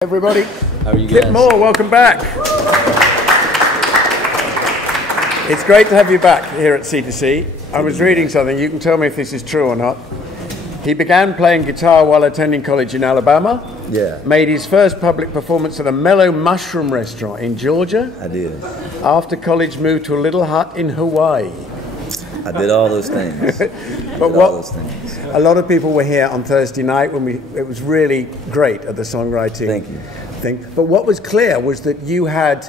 Everybody, how are you guys? Kip Moore, welcome back. It's great to have you back here at C2C. I was reading something, you can tell me if this is true or not. He began playing guitar while attending college in Alabama. Yeah. Made his first public performance at a Mellow Mushroom restaurant in Georgia. I did. After college, moved to a little hut in Hawaii. I did all those things. But a lot of people were here on Thursday night when it was really great at the songwriting thing. But what was clear was that you had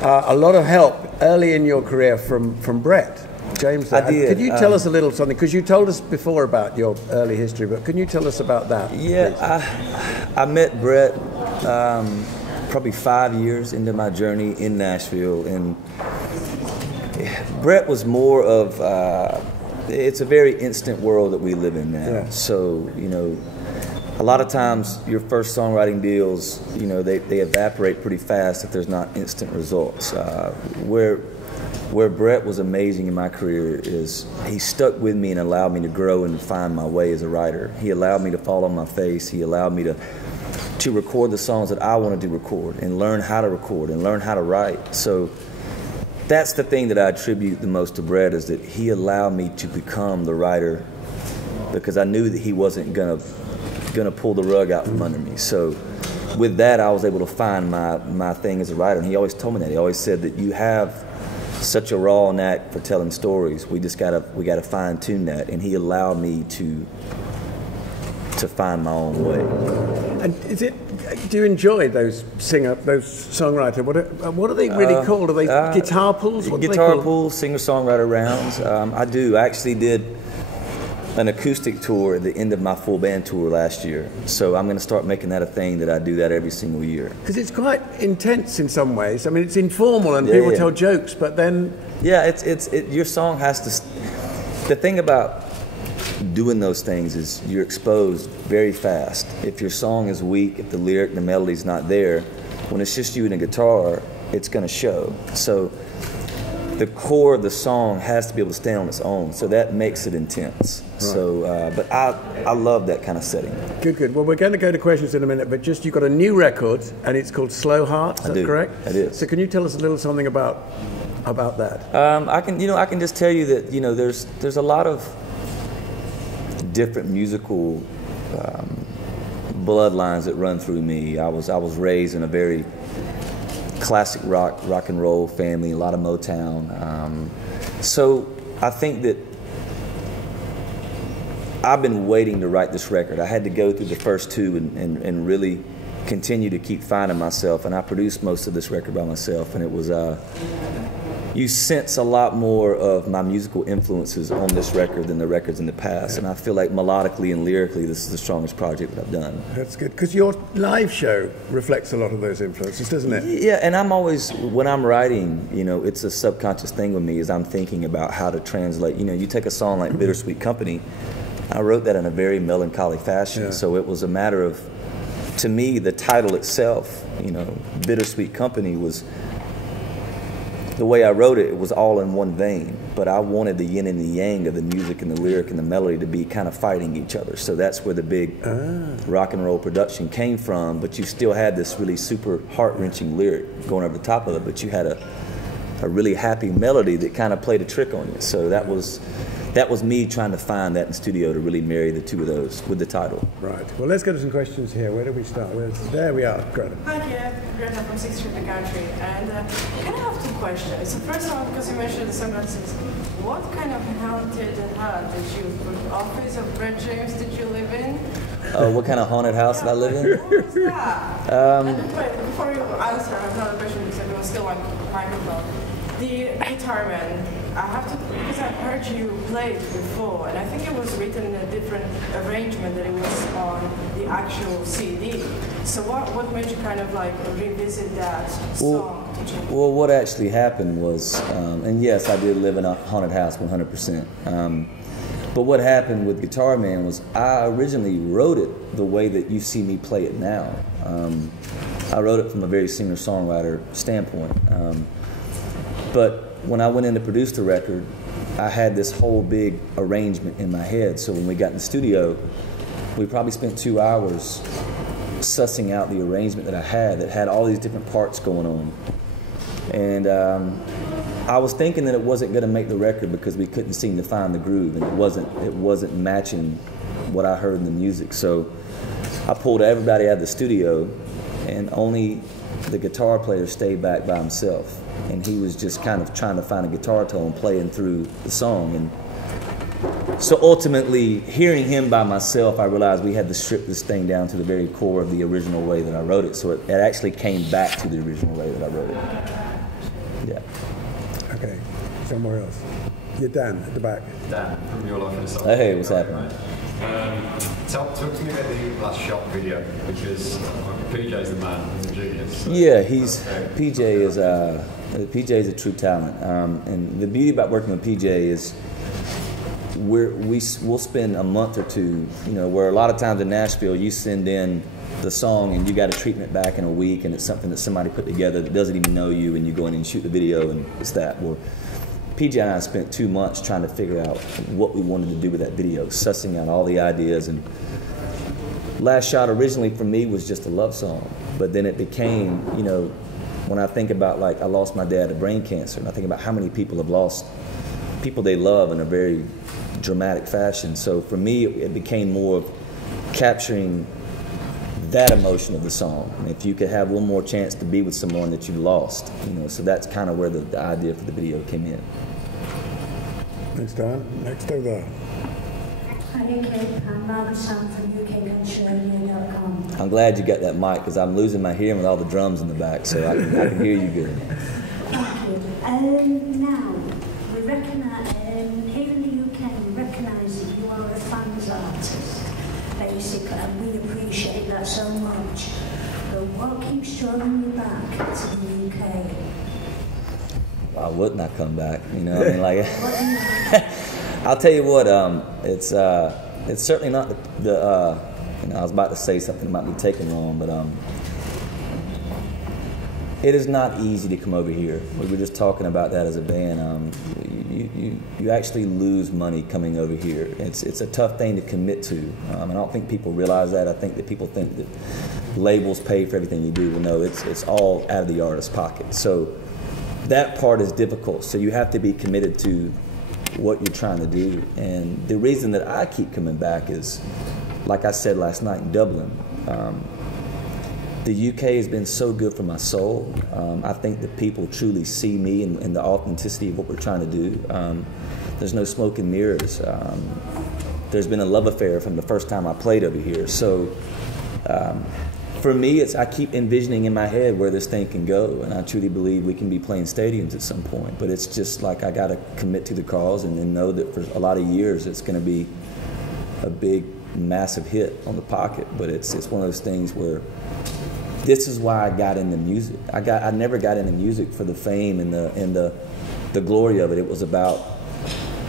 a lot of help early in your career from Brett James. I did. Could you tell us a little something? Because you told us before about your early history, but can you tell us about that? Yeah, I met Brett probably 5 years into my journey in Nashville, and Brett was more of, it's a very instant world that we live in now. Yeah. So, you know, a lot of times your first songwriting deals, you know, they evaporate pretty fast if there's not instant results. Where Brett was amazing in my career is he stuck with me and allowed me to grow and find my way as a writer. He allowed me to fall on my face. He allowed me to record the songs that I wanted to record and learn how to record and learn how to write. So that's the thing that I attribute the most to Brett, is that he allowed me to become the writer, because I knew that he wasn't gonna pull the rug out from under me. So with that, I was able to find my thing as a writer. And he always told me that. He always said that you have such a raw knack for telling stories. We gotta fine tune that. And he allowed me to find my own way. And do you enjoy those songwriter? What are they really called? Are they guitar pulls? Guitar pulls, singer-songwriter rounds. I do. I actually did an acoustic tour at the end of my full band tour last year. So I'm going to start making that a thing, that I do that every single year. Because it's quite intense in some ways. I mean, it's informal and people tell jokes, but then... Yeah, your song has to... The thing about doing those things is you're exposed very fast. If your song is weak, if the lyric, the melody's not there, when it's just you and a guitar, it's going to show. So the core of the song has to be able to stand on its own, so that makes it intense. Right. So, but I love that kind of setting. Good. Well, we're going to go to questions in a minute, but just, you've got a new record, and it's called Slow Heart, is that correct? It is. So can you tell us a little something about that? I can just tell you that, you know, there's a lot of different musical bloodlines that run through me. I was raised in a very classic rock and roll family, a lot of Motown. So I think that I've been waiting to write this record. I had to go through the first two and really continue to keep finding myself, and I produced most of this record by myself, and it was you sense a lot more of my musical influences on this record than the records in the past. And I feel like melodically and lyrically, this is the strongest project that I've done. That's good, because your live show reflects a lot of those influences, doesn't it? Yeah, and I'm always, when I'm writing, you know, it's a subconscious thing with me, is I'm thinking about how to translate. You know, you take a song like Bittersweet Company, I wrote that in a very melancholy fashion. Yeah. So it was a matter of, to me, the title itself, you know, Bittersweet Company, was... The way I wrote it, it was all in one vein, but I wanted the yin and the yang of the music and the lyric and the melody to be kind of fighting each other. So that's where the big rock and roll production came from, but you still had this really super heart-wrenching lyric going over the top of it, but you had a really happy melody that kind of played a trick on you. So that was me trying to find that in studio, to really marry the two of those with the title. Right. Well, let's go to some questions here. Where do we start? There we are, Greta. Hi, Kip. Greta from 6th Street, the country. And I kind of have two questions. The first one, because you mentioned the sunglasses, what kind of haunted hut did you, office of Brett James, did you live in? What kind of haunted house did I live in? What was that? And wait, before you answer, I have another question, because I was still on microphone. The guitar man, I have to, because I've heard you play it before, and I think it was written in a different arrangement than it was on the actual CD. So what made you kind of like revisit that song? Well, what actually happened was, and yes, I did live in a haunted house 100%. But what happened with Guitar Man was, I originally wrote it the way that you see me play it now. I wrote it from a very singer-songwriter standpoint. But when I went in to produce the record, I had this whole big arrangement in my head. So when we got in the studio, we probably spent 2 hours sussing out the arrangement that I had that had all these different parts going on. And I was thinking that it wasn't going to make the record because we couldn't seem to find the groove, and it wasn't matching what I heard in the music. So I pulled everybody out of the studio, and only the guitar player stayed back by himself, and he was just kind of trying to find a guitar tone playing through the song. And so ultimately, hearing him by myself, I realized we had to strip this thing down to the very core of the original way that I wrote it. So it actually came back to the original way that I wrote it. Yeah. Okay, somewhere else. You're Dan at the back. Dan from Your Life in a Song. Hey, what's happening? Talk to me about the last shot video, because PJ's the man, he's a genius. So. Yeah, PJ is a true talent, and the beauty about working with PJ is we'll spend a month or two, you know, where a lot of times in Nashville you send in the song and you got a treatment back in a week, and it's something that somebody put together that doesn't even know you, and you go in and shoot the video and it's that. Well, PJ and I spent 2 months trying to figure out what we wanted to do with that video, sussing out all the ideas. And Last Shot originally for me was just a love song, but then it became, you know, when I think about, like, I lost my dad to brain cancer, and I think about how many people have lost people they love in a very dramatic fashion. So for me, it became more of capturing that emotion of the song. And if you could have one more chance to be with someone that you lost, you know, so that's kind of where the idea for the video came in. Thanks, Dan. Next over there. Hi, Kip. I'm Margaret Sam from UKConcertMedia.com. I'm glad you got that mic, because I'm losing my hearing with all the drums in the back, so I can hear you good. Thank you. Now, we recognise, here in the UK, we recognise that you are a fans artist, basically, and we appreciate that so much. But what keeps drawing you back to the UK? Why wouldn't I come back? You know, I mean, like, I'll tell you what, it's certainly not the you know, I was about to say something that might be taken wrong, but it is not easy to come over here. We were just talking about that as a band. You actually lose money coming over here. It's a tough thing to commit to. I don't think people realize that. I think that people think that labels pay for everything you do. Well, no, it's all out of the artist's pocket. So that part is difficult. So you have to be committed to what you're trying to do. And the reason that I keep coming back is, like I said last night in Dublin, the UK has been so good for my soul. I think that people truly see me and the authenticity of what we're trying to do. There's no smoke and mirrors. There's been a love affair from the first time I played over here. So for me, I keep envisioning in my head where this thing can go, and I truly believe we can be playing stadiums at some point. But it's just like I got to commit to the cause and then know that for a lot of years it's going to be a big, massive hit on the pocket. But it's one of those things where this is why I got into music. I never got into music for the fame and the glory of it. It was about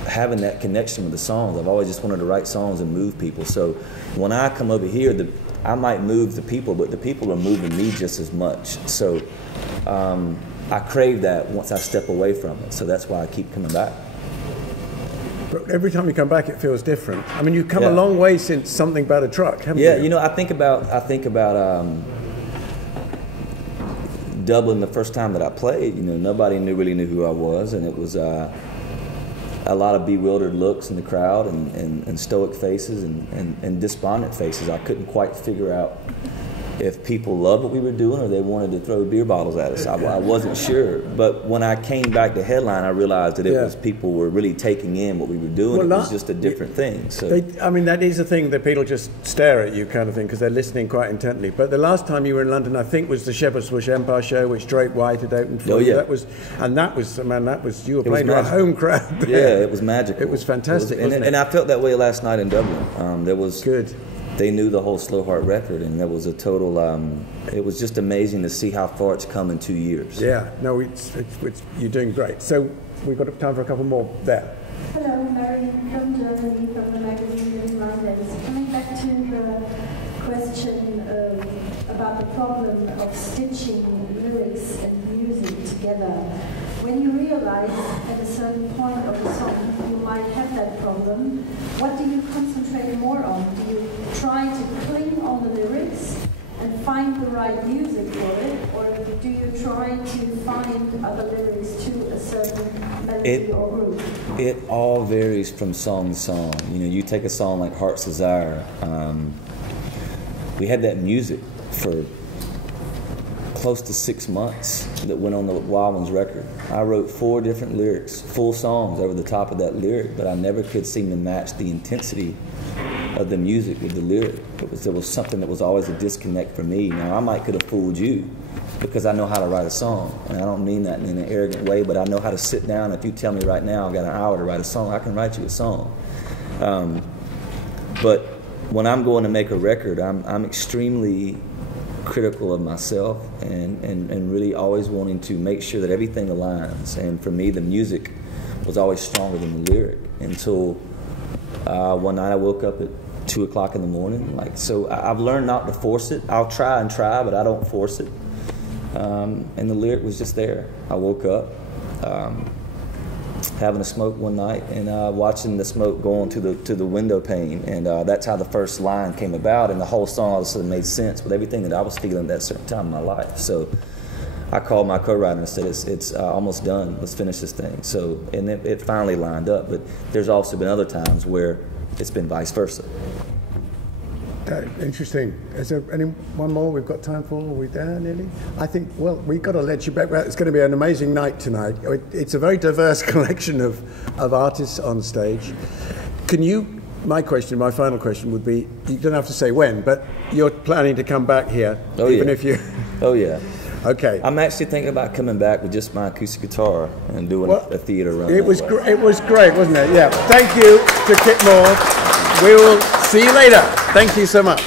having that connection with the songs. I've always just wanted to write songs and move people. So when I come over here, I might move the people, but the people are moving me just as much. So I crave that once I step away from it. So that's why I keep coming back. But every time you come back, it feels different. I mean, you've come a long way since Something About a Truck, haven't you? Yeah, you know, I think about Dublin the first time that I played. You know, nobody really knew who I was, and it was a lot of bewildered looks in the crowd and stoic faces and despondent faces. I couldn't quite figure out if people loved what we were doing or they wanted to throw beer bottles at us. I wasn't sure. But when I came back to headline, I realized that it was people were really taking in what we were doing. Well, it was just a different thing. So I mean, that is a thing that people just stare at you kind of thing because they're listening quite intently. But the last time you were in London, I think, was the Shepherd's Bush Empire show, which Drake White had opened for you. That was you were playing to a home crowd. Yeah, it was magical. It was fantastic, wasn't it? And I felt that way last night in Dublin. There was good. They knew the whole Slow Heart record, and there was a total. It was just amazing to see how far it's come in 2 years. Yeah, no, you're doing great. So we've got time for a couple more there. Hello, Marion from Germany, from the magazine in London. Coming back to the question about the problem of stitching lyrics and music together. When you realize at a certain point of the song you might have that problem, what do you concentrate more on? Do you try to cling on the lyrics and find the right music for it, or do you try to find other lyrics to a certain melody or group? It all varies from song to song. You know, you take a song like Heart's Desire. We had that music for close to 6 months that went on the Wild Ones record. I wrote 4 different lyrics, full songs over the top of that lyric, but I never could seem to match the intensity of the music with the lyric. There was something that was always a disconnect for me. Now, I might could have fooled you because I know how to write a song, and I don't mean that in an arrogant way, but I know how to sit down. If you tell me right now I've got an hour to write a song, I can write you a song. But when I'm going to make a record, I'm extremely critical of myself and really always wanting to make sure that everything aligns. And for me, the music was always stronger than the lyric until one night I woke up at 2 o'clock in the morning. So I've learned not to force it. I'll try, but I don't force it. And the lyric was just there. I woke up having a smoke one night and watching the smoke going to the window pane, and that's how the first line came about, and the whole song all of a sudden made sense with everything that I was feeling at that certain time in my life. So I called my co-writer and said, it's almost done, let's finish this thing. So, and it finally lined up, but there's also been other times where it's been vice versa. Interesting. Is there one more we've got time for? Are we there nearly? I think, well, we've got to let you back. It's going to be an amazing night tonight. It's a very diverse collection of artists on stage. Can you, my final question would be, you don't have to say when, but you're planning to come back here, if you... Oh, yeah. Okay. I'm actually thinking about coming back with just my acoustic guitar and doing a theater run. It was great, wasn't it? Yeah. Thank you to Kip Moore. We will see you later. Thank you so much.